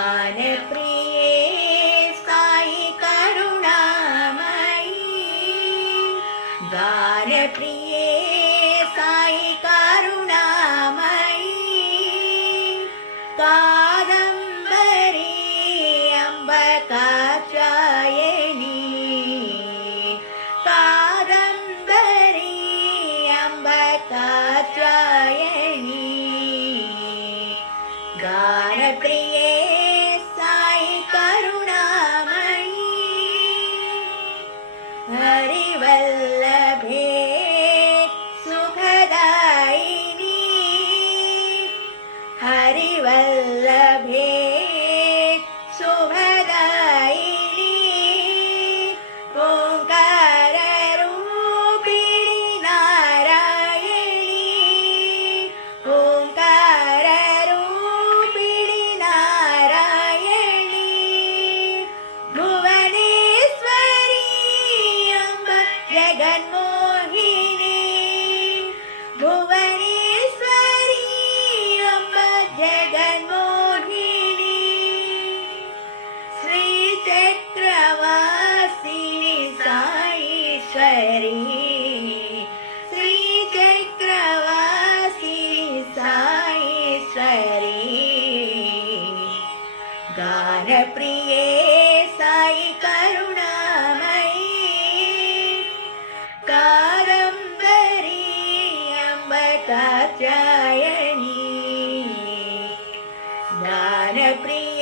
गानप्रिये Sai करुणामयी, गानप्रिये Sai करुणामयी, Kadambari Amb Katyayani, Kadambari Amb Katyayani, गानप्रिये Sai करुणामयी, हरिवल्लभे सुखदायिनी, हरिवल्लभे शुभदायिनी, ओंकाररूपिणी Narayani, ओंकाररूपिणी Narayani, Bhuvaneshwari Amb Jaganmohini, Bhuvaneshwari Amb Jaganmohini, श्रीचक्रवासिनी Saishwari, श्रीचक्रवासिनी Saishwari, गानप्रिये Sai करुणामयी, Kadambari Amb Katyayani, गानप्रिये